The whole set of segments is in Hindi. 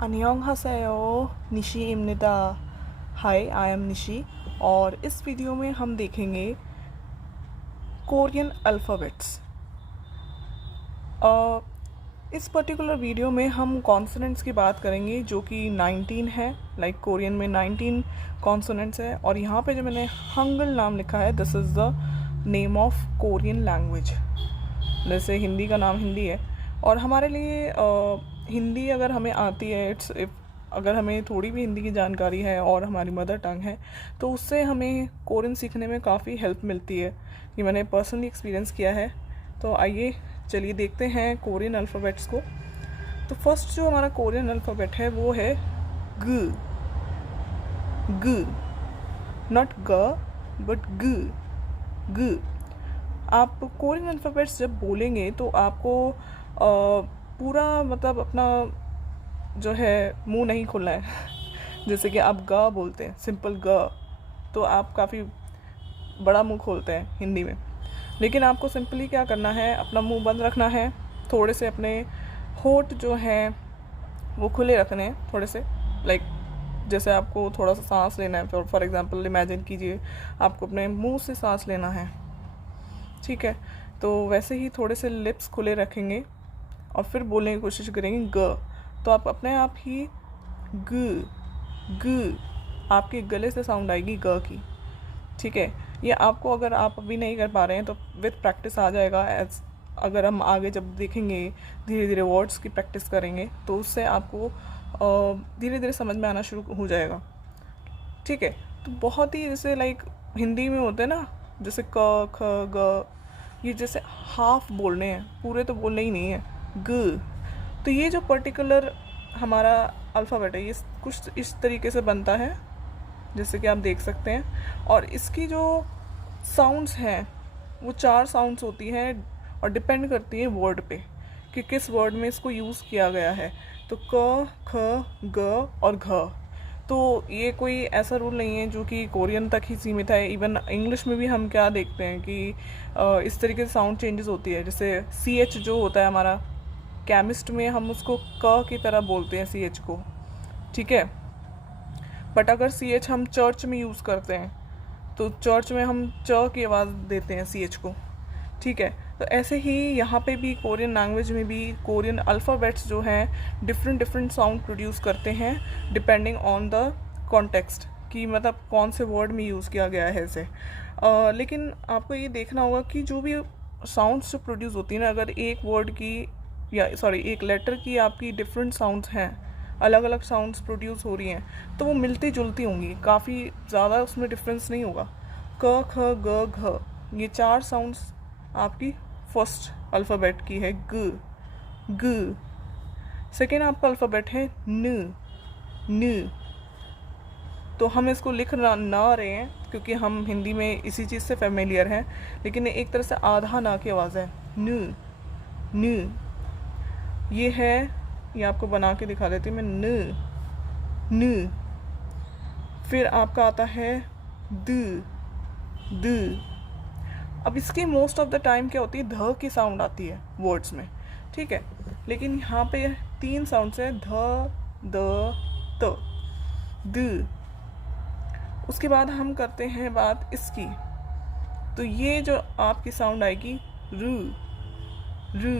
안녕하세요, निशी입니다। हाय, आई एम निशी और इस वीडियो में हम देखेंगे कोरियन अल्फ़ाबेट्स। इस पर्टिकुलर वीडियो में हम कॉन्सोनेंट्स की बात करेंगे जो कि 19 है। लाइक कोरियन में 19 कॉन्सोनेंट्स है और यहाँ पे जो मैंने हंगल नाम लिखा है, this is the name of Korean language. जैसे हिंदी का नाम हिंदी है और हमारे लिए हिंदी अगर हमें आती है, अगर हमें थोड़ी भी हिंदी की जानकारी है और हमारी मदर टंग है तो उससे हमें कोरियन सीखने में काफ़ी हेल्प मिलती है। ये मैंने पर्सनली एक्सपीरियंस किया है। तो आइए चलिए देखते हैं कोरियन अल्फ़ाबेट्स को। तो फर्स्ट जो हमारा कोरियन अल्फ़ाबेट है वो है ग। ग, नॉट ग बट ग। ग। आप कोरियन अल्फ़ाबेट्स जब बोलेंगे तो आपको पूरा मतलब अपना जो है मुंह नहीं खोलना है। जैसे कि आप ग बोलते हैं, सिंपल ग, तो आप काफ़ी बड़ा मुंह खोलते हैं हिंदी में। लेकिन आपको सिंपली क्या करना है, अपना मुंह बंद रखना है, थोड़े से अपने होंठ जो हैं वो खुले रखने हैं थोड़े से। लाइक जैसे आपको थोड़ा सा सांस लेना है, फॉर एग्जांपल इमेजिन कीजिए आपको अपने मुंह से सांस लेना है, ठीक है। तो वैसे ही थोड़े से लिप्स खुले रखेंगे और फिर बोलने की कोशिश करेंगे ग। तो आप अपने आप ही ग ग आपके गले से साउंड आएगी ग की, ठीक है। ये आपको अगर आप अभी नहीं कर पा रहे हैं तो विद प्रैक्टिस आ जाएगा। अगर हम आगे जब देखेंगे, धीरे धीरे वर्ड्स की प्रैक्टिस करेंगे तो उससे आपको धीरे धीरे समझ में आना शुरू हो जाएगा, ठीक है। तो बहुत ही जैसे लाइक हिंदी में होते हैं ना, जैसे क ख ग, ये जैसे हाफ बोलने हैं, पूरे तो बोलने ही नहीं है। ग। तो ये जो पर्टिकुलर हमारा अल्फ़ाबेट है ये कुछ इस तरीके से बनता है जैसे कि आप देख सकते हैं। और इसकी जो साउंड्स हैं वो 4 साउंड्स होती हैं और डिपेंड करती है वर्ड पे कि किस वर्ड में इसको यूज़ किया गया है। तो क, ख, ग और घ। तो ये कोई ऐसा रूल नहीं है जो कि कोरियन तक ही सीमित है। इवन इंग्लिश में भी हम क्या देखते हैं कि इस तरीके से साउंड चेंजेस होती है। जैसे CH जो होता है हमारा, केमिस्ट में हम उसको क की तरह बोलते हैं CH को, ठीक है। बट अगर CH हम चर्च में यूज़ करते हैं तो चर्च में हम च की आवाज़ देते हैं CH को, ठीक है। तो ऐसे ही यहाँ पे भी कोरियन लैंग्वेज में भी कोरियन अल्फ़ाबेट्स जो हैं डिफरेंट साउंड प्रोड्यूस करते हैं डिपेंडिंग ऑन द कॉन्टेक्स्ट कि मतलब कौन से वर्ड में यूज़ किया गया है इसे। लेकिन आपको ये देखना होगा कि जो भी साउंड्स जो प्रोड्यूस होती है ना, अगर एक वर्ड की एक लेटर की आपकी डिफरेंट साउंड्स हैं, अलग अलग साउंड्स प्रोड्यूस हो रही हैं तो वो मिलती जुलती होंगी, काफ़ी ज़्यादा उसमें डिफरेंस नहीं होगा। क, ख, ग, घ, ये 4 साउंड्स आपकी फर्स्ट अल्फ़ाबेट की है ग। ग। सेकेंड आपका अल्फ़ाबेट है न। न। तो हम इसको लिख ना रहे हैं क्योंकि हम हिंदी में इसी चीज़ से फेमिलियर हैं, लेकिन एक तरह से आधा ना की आवाज़ है। न। न। ये है, ये आपको बना के दिखा देती हूँ मैं। न। न। फिर आपका आता है द। द। अब इसकी मोस्ट ऑफ द टाइम क्या होती है, ध की साउंड आती है वर्ड्स में, ठीक है। लेकिन यहाँ पे 3 साउंड्स है, ध, द, त। द। उसके बाद हम करते हैं बात इसकी। तो ये जो आपकी साउंड आएगी रू। रू।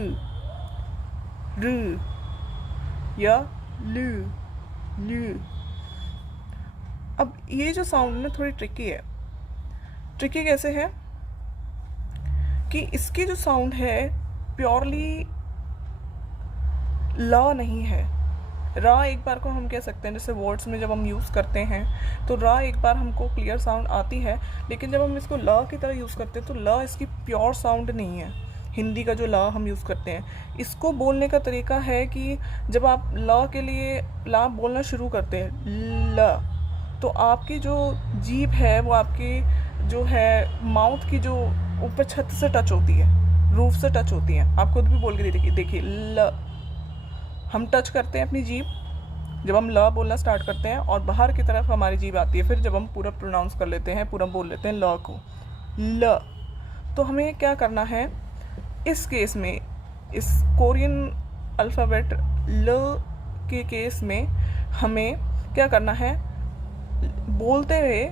रू या लू। लू। अब ये जो साउंड है थोड़ी ट्रिकी है। ट्रिकी कैसे है कि इसकी जो साउंड है प्योरली ल नहीं है। रा एक बार को हम कह सकते हैं, जैसे वर्ड्स में जब हम यूज़ करते हैं तो रा एक बार हमको क्लियर साउंड आती है, लेकिन जब हम इसको ल की तरह यूज़ करते हैं तो ल इसकी प्योर साउंड नहीं है। हिंदी का जो ल हम यूज़ करते हैं, इसको बोलने का तरीका है कि जब आप ल के लिए ला बोलना शुरू करते हैं ल, तो आपकी जो जीभ है वो आपकी जो है माउथ की जो ऊपर छत से टच होती है, रूफ से टच होती है। आप खुद भी बोल के देखिए ल। हम टच करते हैं अपनी जीभ जब हम ल बोलना स्टार्ट करते हैं और बाहर की तरफ हमारी जीभ आती है, फिर जब हम पूरा प्रोनाउंस कर लेते हैं, पूरा बोल लेते हैं ल को, ल। तो हमें क्या करना है इस केस में, इस कोरियन अल्फ़ाबेट ल के केस में हमें क्या करना है, बोलते हुए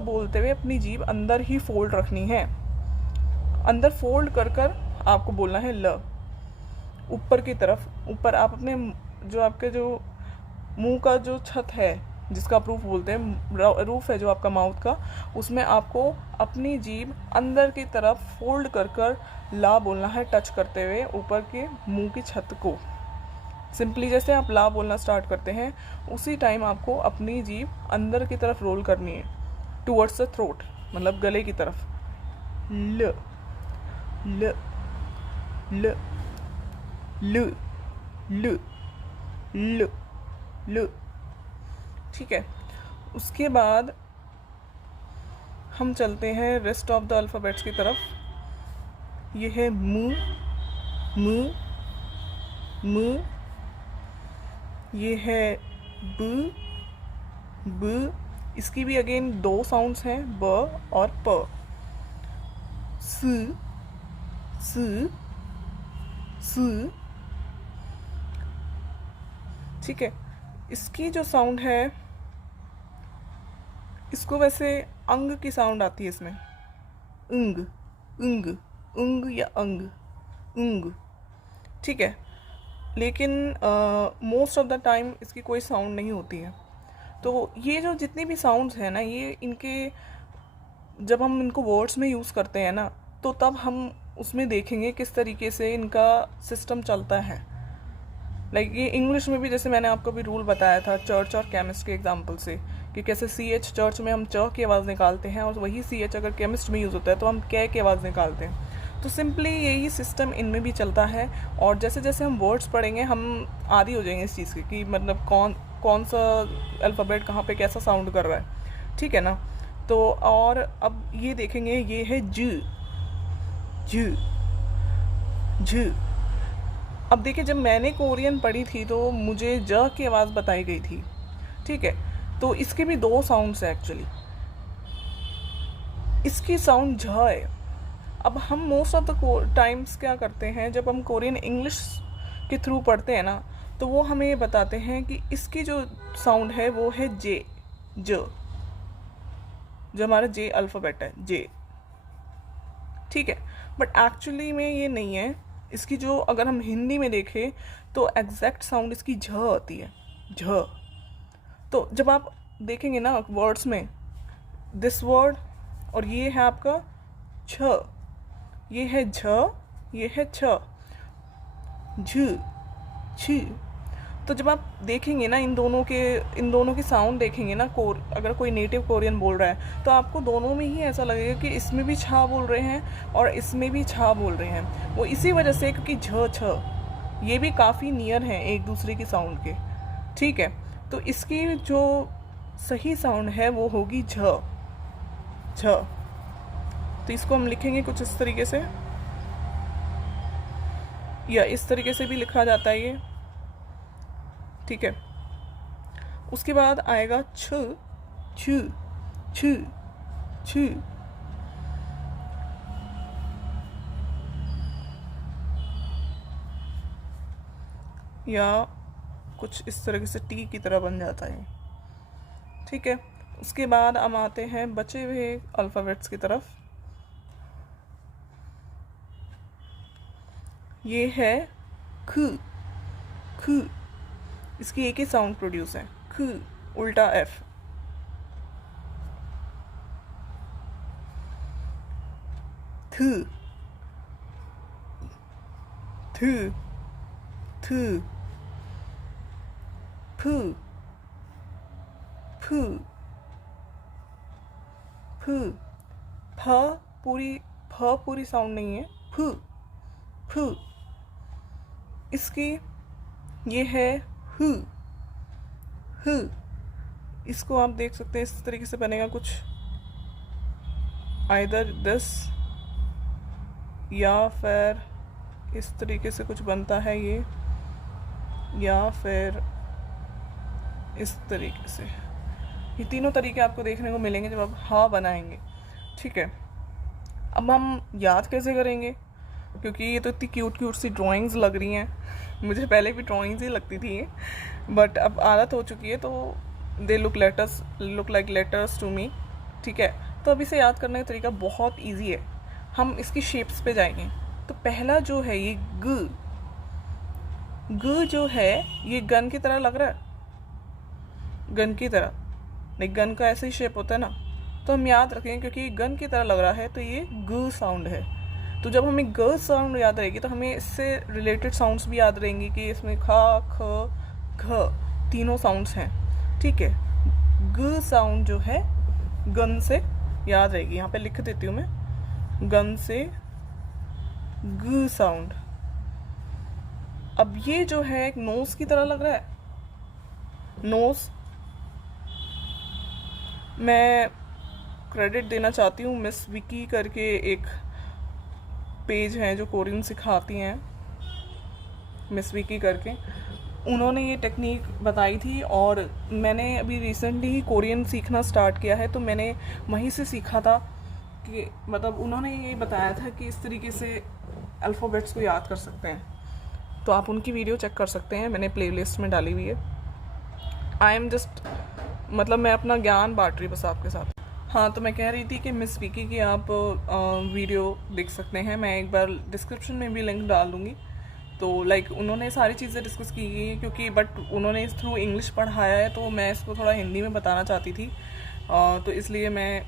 बोलते हुए अपनी जीभ अंदर ही फोल्ड रखनी है, अंदर फोल्ड कर कर आपको बोलना है ल, ऊपर की तरफ। ऊपर आप अपने जो आपके जो मुंह का जो छत है, जिसका आप रूफ बोलते हैं, रूफ है जो आपका माउथ का, उसमें आपको अपनी जीभ अंदर की तरफ फोल्ड कर कर ला बोलना है, टच करते हुए ऊपर के मुंह की छत को। सिंपली जैसे आप ला बोलना स्टार्ट करते हैं उसी टाइम आपको अपनी जीभ अंदर की तरफ रोल करनी है, टुवर्ड्स द थ्रोट, मतलब गले की तरफ। ल ल ल ल ल ल ल। ठीक है, उसके बाद हम चलते हैं रेस्ट ऑफ द अल्फ़ाबेट्स की तरफ। ये है मु मु मु, ये है ब ब, इसकी भी अगेन दो साउंड्स हैं, ब और प। स स स। ठीक है, इसकी जो साउंड है, इसको वैसे अंग की साउंड आती है इसमें, अंग अंग अंग या अंग अंग। ठीक है, लेकिन मोस्ट ऑफ द टाइम इसकी कोई साउंड नहीं होती है। तो ये जो जितनी भी साउंड्स हैं ना, ये इनके जब हम इनको वर्ड्स में यूज़ करते हैं ना, तो तब हम उसमें देखेंगे किस तरीके से इनका सिस्टम चलता है। लाइक ये इंग्लिश में भी, जैसे मैंने आपको भी रूल बताया था चर्च और केमिस्ट के एग्जांपल से, कि कैसे CH चर्च में हम च की आवाज़ निकालते हैं, और वही CH अगर केमिस्ट में यूज़ होता है तो हम कै की आवाज़ निकालते हैं। तो सिंपली यही सिस्टम इनमें भी चलता है। और जैसे जैसे हम वर्ड्स पढ़ेंगे हम आदी हो जाएंगे इस चीज़ के, कि मतलब कौन सा अल्फ़ाबेट कहाँ पे कैसा साउंड कर रहा है। ठीक है ना। तो और अब ये देखेंगे, ये है ज ज ज। अब देखिए, जब मैंने कोरियन पढ़ी थी तो मुझे ज की आवाज़ बताई गई थी। ठीक है, तो इसके भी दो साउंड्स हैं एक्चुअली। इसकी साउंड झ है। अब हम मोस्ट ऑफ द टाइम्स क्या करते हैं, जब हम कोरियन इंग्लिश के थ्रू पढ़ते हैं ना, तो वो हमें ये बताते हैं कि इसकी जो साउंड है वो है जे, ज, जो हमारा जे अल्फ़ाबेट है, जे। ठीक है, बट एक्चुअली में ये नहीं है। इसकी जो अगर हम हिंदी में देखें तो एग्जैक्ट साउंड इसकी झ आती है, झ। तो जब आप देखेंगे ना वर्ड्स में, दिस वर्ड, और ये है आपका छ, ये है झ, ये है छ, झ छ। तो जब आप देखेंगे ना इन दोनों की साउंड देखेंगे ना, अगर कोई नेटिव कोरियन बोल रहा है तो आपको दोनों में ही ऐसा लगेगा कि इसमें भी छा बोल रहे हैं और इसमें भी छा बोल रहे हैं। वो इसी वजह से, क्योंकि झ छ ये भी काफ़ी नियर हैं एक दूसरे की साउंड के। ठीक है, तो इसकी जो सही साउंड है वो होगी झ, झ। तो इसको हम लिखेंगे कुछ इस तरीके से, या इस तरीके से भी लिखा जाता है ये। ठीक है, उसके बाद आएगा छ, छ छ छ। या कुछ इस तरीके से टी की तरह बन जाता है। ठीक है, उसके बाद हम आते हैं बचे हुए अल्फ़ाबेट्स की तरफ। ये है ख, ख। इसकी एक ही साउंड प्रोड्यूस है, ख उल्टा एफ। थ, थ, थ, फ, फ, फ। फ पूरी साउंड नहीं है, फ, फ। इसकी ये है ह, ह। इसको आप देख सकते हैं इस तरीके से बनेगा कुछ, आइदर दिस या फिर इस तरीके से कुछ बनता है ये, या फिर इस तरीके से। ये तीनों तरीके आपको देखने को मिलेंगे जब आप हा बनाएंगे। ठीक है, अब हम याद कैसे करेंगे, क्योंकि ये तो इतनी क्यूट क्यूट सी ड्राइंग्स लग रही हैं। मुझे पहले भी ड्राइंग्स ही लगती थी ये, बट अब आदत हो चुकी है, तो they look like letters to me. ठीक है, तो अब इसे याद करने का तरीका बहुत इजी है। हम इसकी शेप्स पे जाएंगे। तो पहला जो है ये ग जो है ये गन की तरह लग रहा है, गन की तरह, नहीं गन का ऐसे ही शेप होता है ना, तो हम याद रखेंगे क्योंकि ये गन की तरह लग रहा है तो ये ग साउंड है। तो जब हमें ग साउंड याद रहेगी तो हमें इससे रिलेटेड साउंड्स भी याद रहेंगी कि इसमें ख ख घ तीनों साउंड्स हैं। ठीक है, ग साउंड जो है गन से याद रहेगी। यहाँ पे लिख देती हूँ मैं, गन से ग साउंड। अब ये जो है एक नोज की तरह लग रहा है, नोज। मैं क्रेडिट देना चाहती हूँ मिस विकी करके एक पेज है जो कोरियन सिखाती हैं, मिस विकी करके, उन्होंने ये टेक्निक बताई थी और मैंने अभी रिसेंटली ही कोरियन सीखना स्टार्ट किया है, तो मैंने वहीं से सीखा था कि मतलब उन्होंने ये बताया था कि इस तरीके से अल्फ़ाबेट्स को याद कर सकते हैं। तो आप उनकी वीडियो चेक कर सकते हैं, मैंने प्लेलिस्ट में डाली हुई है। आई एम जस्ट मतलब मैं अपना ज्ञान बांट रही बस आपके साथ। हाँ, तो मैं कह रही थी कि मिस विकी की आप वीडियो देख सकते हैं, मैं एक बार डिस्क्रिप्शन में भी लिंक डाल दूँगी। तो लाइक उन्होंने सारी चीज़ें डिस्कस की है क्योंकि बट उन्होंने इस थ्रू इंग्लिश पढ़ाया है, तो मैं इसको थोड़ा हिंदी में बताना चाहती थी, तो इसलिए मैं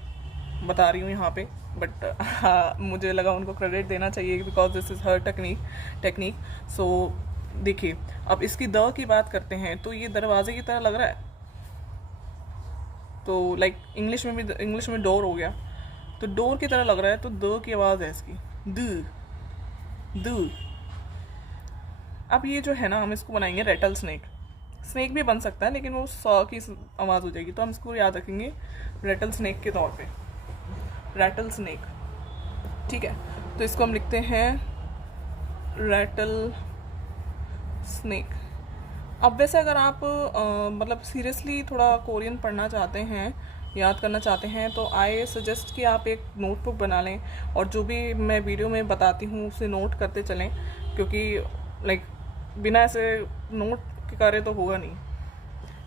बता रही हूँ यहाँ पे। बट हाँ, मुझे लगा उनको क्रेडिट देना चाहिए because this is her technique. So देखिए, अब इसकी द की बात करते हैं तो ये दरवाजे की तरह लग रहा है, तो लाइक इंग्लिश में डोर हो गया, तो डोर की तरह लग रहा है, तो द की आवाज़ है इसकी, द। अब ये जो है ना, हम इसको बनाएंगे रेटल स्नेक भी बन सकता है लेकिन वो सॉ की आवाज़ हो जाएगी, तो हम इसको याद रखेंगे रेटल स्नेक के तौर पे, रेटल स्नेक। ठीक है, तो इसको हम लिखते हैं रेटल स्नेक। अब वैसे अगर आप मतलब सीरियसली थोड़ा कोरियन पढ़ना चाहते हैं, याद करना चाहते हैं, तो आई सजेस्ट कि आप एक नोटबुक बना लें और जो भी मैं वीडियो में बताती हूँ उसे नोट करते चलें, क्योंकि लाइक बिना ऐसे नोट के करे तो होगा नहीं।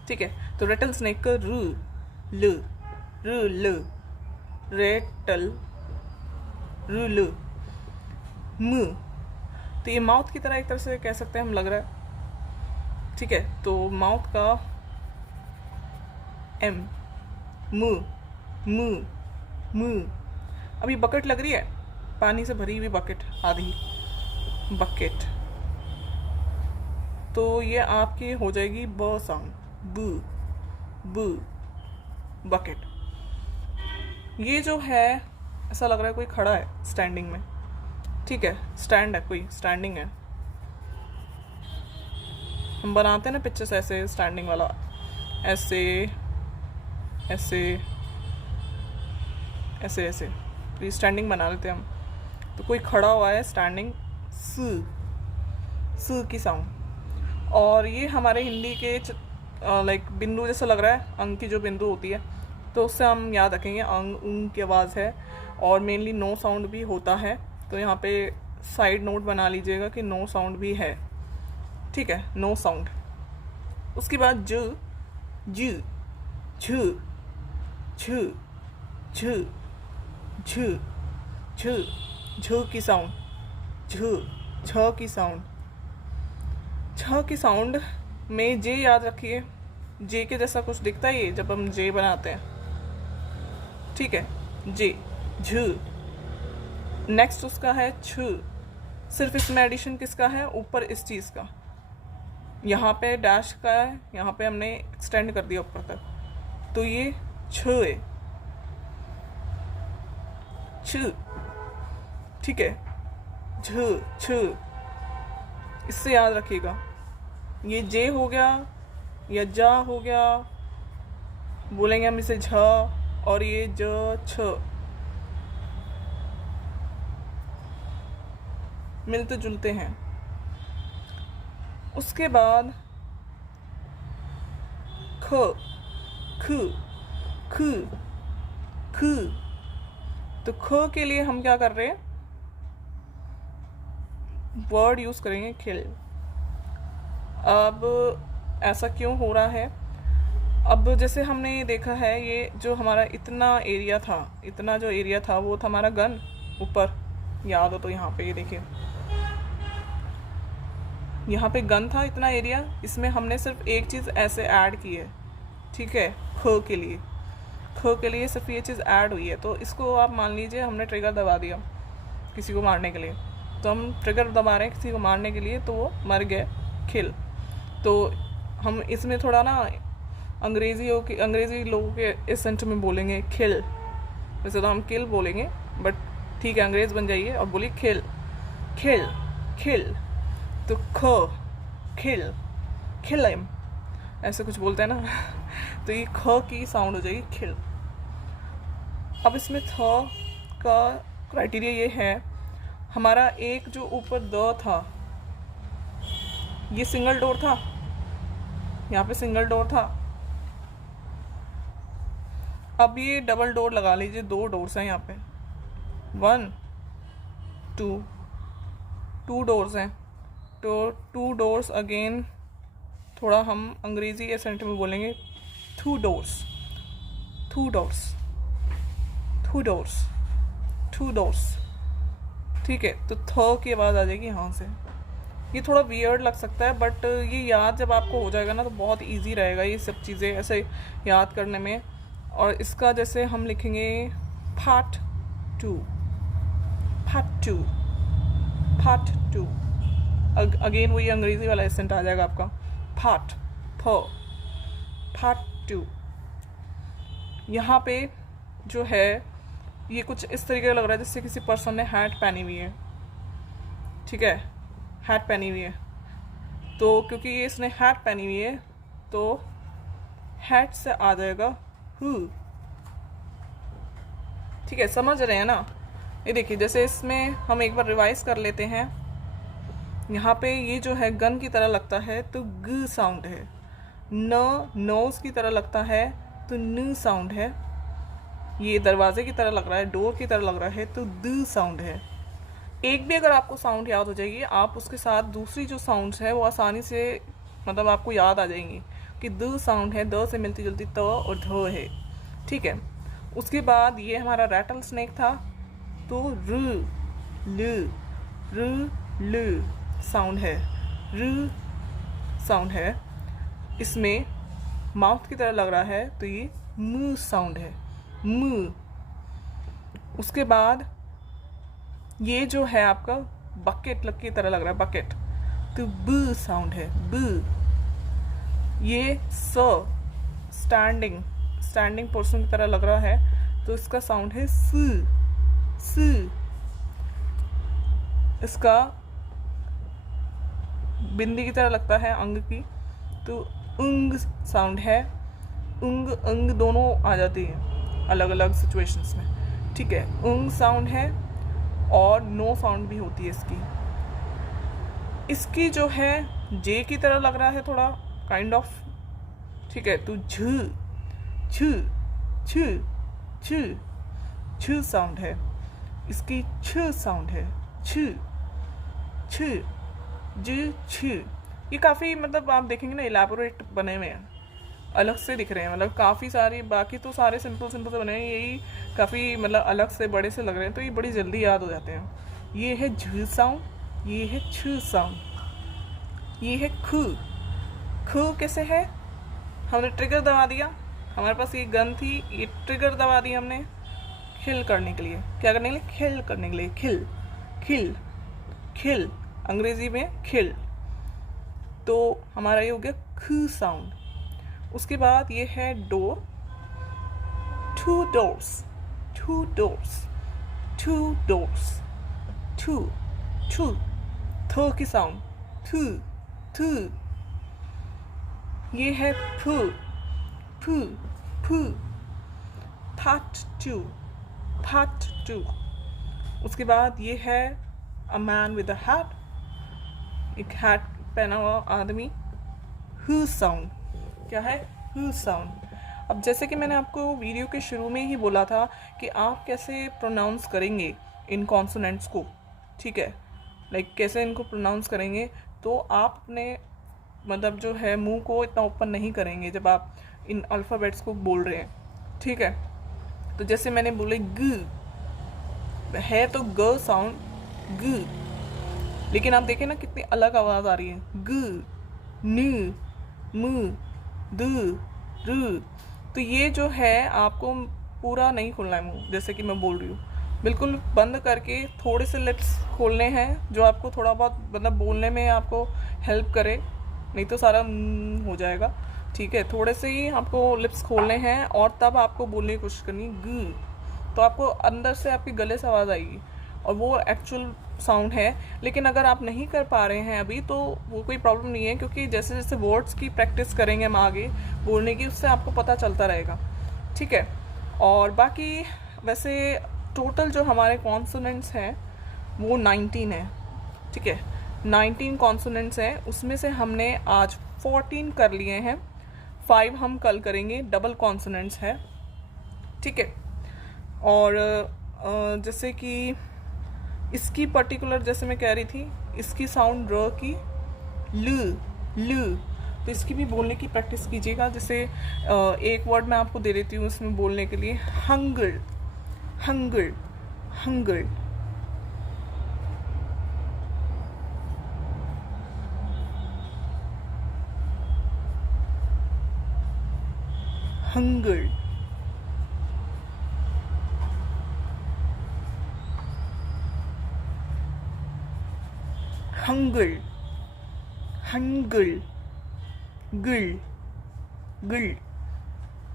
ठीक है, तो रेटल स्नेक का ल रेटल ल म, तो ये माउथ की तरह एक तरह से कह सकते हैं हम, लग रहा है। ठीक है, तो माउथ का एम, मु। अब ये बकेट लग रही है, पानी से भरी हुई बकेट, आधी बकेट, तो ये आपकी हो जाएगी ब साउंड, ब बकेट। ये जो है ऐसा लग रहा है कोई खड़ा है स्टैंडिंग में। ठीक है, स्टैंड है, कोई स्टैंडिंग है। हम बनाते हैं ना पिक्चर्स ऐसे स्टैंडिंग वाला, ऐसे ऐसे ऐसे ऐसे, तो ये स्टैंडिंग बना लेते हैं हम। तो कोई खड़ा हुआ है स्टैंडिंग, स की साउंड। और ये हमारे हिंदी के लाइक बिंदु जैसा लग रहा है, अंक की जो बिंदु होती है, तो उससे हम याद रखेंगे अंग उंग की आवाज़ है। और मेनली नो साउंड भी होता है, तो यहाँ पे साइड नोट बना लीजिएगा कि नो साउंड भी है। ठीक है, नो साउंड। उसके बाद ज झ छ झ झ झ झ की साउंड, छ की साउंड। छ की साउंड में जे याद रखिए, जे के जैसा कुछ दिखता है ये जब हम जे बनाते हैं। ठीक है, जे झ। नेक्स्ट उसका है छ, सिर्फ इसमें एडिशन किसका है, ऊपर इस चीज़ का, यहाँ पे डैश का है, यहाँ पे हमने एक्सटेंड कर दिया ऊपर तक, तो ये छ है, छ। ठीक है, झ छ, इससे याद रखिएगा। ये जे हो गया या जा हो गया, बोलेंगे हम इसे झ, और ये ज छ, मिलते जुलते हैं। उसके बाद ख ख ख ख, तो ख के लिए हम क्या कर रहे हैं, वर्ड यूज करेंगे खिल, अब ऐसा क्यों हो रहा है? अब जैसे हमने देखा है, ये जो हमारा इतना एरिया था, इतना जो एरिया था वो था हमारा गन ऊपर, याद हो तो यहाँ पे ये देखिए, यहाँ पे गन था इतना एरिया, इसमें हमने सिर्फ एक चीज़ ऐसे ऐड की है, ठीक है, ख के लिए सिर्फ ये चीज़ ऐड हुई है। तो इसको आप मान लीजिए हमने ट्रिगर दबा दिया किसी को मारने के लिए, तो हम ट्रिगर दबा रहे हैं किसी को मारने के लिए, तो वो मर गए, किल। तो हम इसमें थोड़ा ना अंग्रेज़ी लोगों के इस सेंटर में बोलेंगे किल, वैसे तो हम किल बोलेंगे, बट ठीक है अंग्रेज़ बन जाइए और बोलिए किल, किल, किल। तो ख, किल, किल हिम, ऐसे कुछ बोलते हैं ना तो ये ख की साउंड हो जाएगी किल। अब इसमें थ का क्राइटेरिया ये है, हमारा एक जो ऊपर द था, ये सिंगल डोर था, यहाँ पे सिंगल डोर था, अब ये डबल डोर लगा लीजिए, 2 डोर्स हैं यहाँ पे, 1 2 डोर्स हैं, तो 2 डोर्स अगेन, थोड़ा हम अंग्रेज़ी या सेंटर में बोलेंगे 2 डोर्स, 2 डोर्स, 2 डोर्स, 2 डोर्स, ठीक है। तो थ की आवाज़ आ जाएगी यहाँ से। ये थोड़ा वियर्ड लग सकता है, बट ये याद जब आपको हो जाएगा ना तो बहुत इजी रहेगा ये सब चीज़ें ऐसे याद करने में। और इसका जैसे हम लिखेंगे पार्ट 2, पार्ट 2, पार्ट 2, अगेन वही अंग्रेज़ी वाला एसेंट आ जाएगा आपका, पार्ट, फ, पार्ट 2। यहाँ पे जो है ये कुछ इस तरीके का लग रहा है जैसे किसी पर्सन ने हैट पहनी हुई है, ठीक है, हैट पहनी हुई है। तो क्योंकि ये इसने हैट पहनी हुई है तो हैट से आ जाएगा हु, ठीक है, समझ रहे हैं ना। ये देखिए जैसे इसमें हम एक बार रिवाइज कर लेते हैं, यहाँ पे ये जो है गन की तरह लगता है तो ग साउंड है, न नोज की तरह लगता है तो न साउंड है, ये दरवाजे की तरह लग रहा है, डोर की तरह लग रहा है तो द साउंड है। एक भी अगर आपको साउंड याद हो जाएगी, आप उसके साथ दूसरी जो साउंड्स है वो आसानी से मतलब आपको याद आ जाएंगी कि द साउंड है, द से मिलती जुलती त और ध है, ठीक है। उसके बाद ये हमारा रैटल स्नेक था, तो र ल साउंड है, र साउंड है। इसमें माउथ की तरह लग रहा है तो ये म साउंड है, म। उसके बाद ये जो है आपका बकेट लग की तरह लग रहा है, बकेट, तो ब साउंड है, ब। ये स्टैंडिंग पर्सन की तरह लग रहा है तो इसका साउंड है स। इसका बिंदी की तरह लगता है अंग की, तो उंग साउंड है, उंग अंग दोनों आ जाती हैं अलग अलग सिचुएशंस में, ठीक है। उंग साउंड है और नो साउंड भी होती है इसकी। इसकी जो है जे की तरह लग रहा है थोड़ा काइंड ऑफ, ठीक है, तो झ छ छ छ साउंड है, इसकी छ साउंड है, छ छ ज छ। ये काफ़ी मतलब आप देखेंगे ना इलेबोरेट बने हुए हैं, अलग से दिख रहे हैं, मतलब काफ़ी सारी, बाकी तो सारे सिंपल से बने हैं, यही काफ़ी मतलब अलग से बड़े से लग रहे हैं, तो ये बड़ी जल्दी याद हो जाते हैं। ये है झ साउंड, ये है छ साउंड, ये है ख कैसे है, हमने ट्रिगर दबा दिया, हमारे पास ये गन थी, ये ट्रिगर दबा दी हमने खिल करने के लिए, क्या करने के लिए, खिल करने के लिए, खिल खिल खिल, अंग्रेजी में खिल, तो हमारा ये हो गया ख साउंड। उसके बाद ये है डोर, 2 doors, 2 doors, 2 doors, 2 थ की साउंड, थ। ये है फ, part 2। उसके बाद ये है a man with a hat, एक हैट पहना हुआ आदमी, हु साउंड, क्या है, हु साउंड। अब जैसे कि मैंने आपको वीडियो के शुरू में ही बोला था कि आप कैसे प्रोनाउंस करेंगे इन कॉन्सोनेंट्स को, ठीक है, लाइक कैसे इनको प्रोनाउंस करेंगे, तो आप अपने मतलब जो है मुंह को इतना ओपन नहीं करेंगे जब आप इन अल्फ़ाबेट्स को बोल रहे हैं, ठीक है। तो जैसे मैंने बोले ग है तो ग साउंड ग, लेकिन आप देखें ना कितनी अलग आवाज़ आ रही है, ग न म द र। तो ये जो है आपको पूरा नहीं खोलना है मुंह, जैसे कि मैं बोल रही हूँ, बिल्कुल बंद करके थोड़े से लिप्स खोलने हैं जो आपको थोड़ा बहुत मतलब बोलने में आपको हेल्प करे, नहीं तो सारा हो जाएगा, ठीक है। थोड़े से ही आपको लिप्स खोलने हैं और तब आपको बोलने की कोशिश करनी ग, तो आपको अंदर से आपके गले से आवाज़ आएगी और वो एक्चुअल साउंड है। लेकिन अगर आप नहीं कर पा रहे हैं अभी तो वो कोई प्रॉब्लम नहीं है, क्योंकि जैसे जैसे वर्ड्स की प्रैक्टिस करेंगे हम आगे बोलने की, उससे आपको पता चलता रहेगा, ठीक है। और बाकी वैसे टोटल जो हमारे कॉन्सोनेंट्स हैं वो 19 है, ठीक है। 19 कॉन्सोनेंट्स हैं, उसमें से हमने आज 14 कर लिए हैं, 5 हम कल करेंगे, डबल कॉन्सोनेंट्स है, ठीक है। और जैसे कि इसकी पर्टिकुलर, जैसे मैं कह रही थी, इसकी साउंड र की ल, तो इसकी भी बोलने की प्रैक्टिस कीजिएगा। जैसे एक वर्ड मैं आपको दे देती हूँ इसमें बोलने के लिए, hunger hunger hunger, hunger, hunger, Hangal, Gill Gill,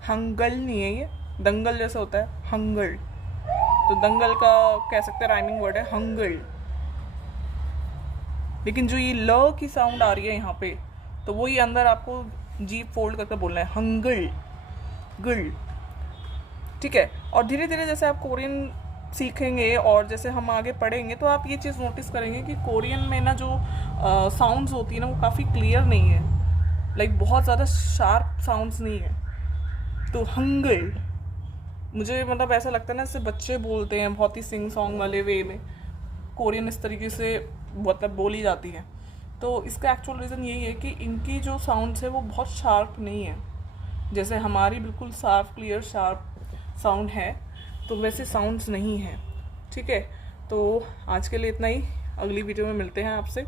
Hangal नहीं है ये, दंगल जैसा होता है हंगल, तो दंगल का कह सकते हैं राइमिंग वर्ड है हंगल। लेकिन जो ये ल की साउंड आ रही है यहाँ पे, तो वो ये अंदर आपको जीभ फोल्ड करके बोलना है, हंगल गुल, ठीक है। और धीरे धीरे जैसे आप कोरियन सीखेंगे और जैसे हम आगे पढ़ेंगे तो आप ये चीज़ नोटिस करेंगे कि कोरियन में ना जो साउंड्स होती है ना वो काफ़ी क्लियर नहीं है, लाइक बहुत ज़्यादा शार्प साउंड्स नहीं है। तो हंगल मुझे मतलब ऐसा लगता है ना जैसे बच्चे बोलते हैं बहुत ही सिंग सॉन्ग वाले वे में, कोरियन इस तरीके से मतलब बोली जाती है। तो इसका एक्चुअल रीज़न यही है कि इनकी जो साउंड्स है वो बहुत शार्प नहीं है, जैसे हमारी बिल्कुल साफ क्लियर शार्प साउंड है, तो वैसे साउंड्स नहीं हैं, ठीक है। तो आज के लिए इतना ही, अगली वीडियो में मिलते हैं आपसे।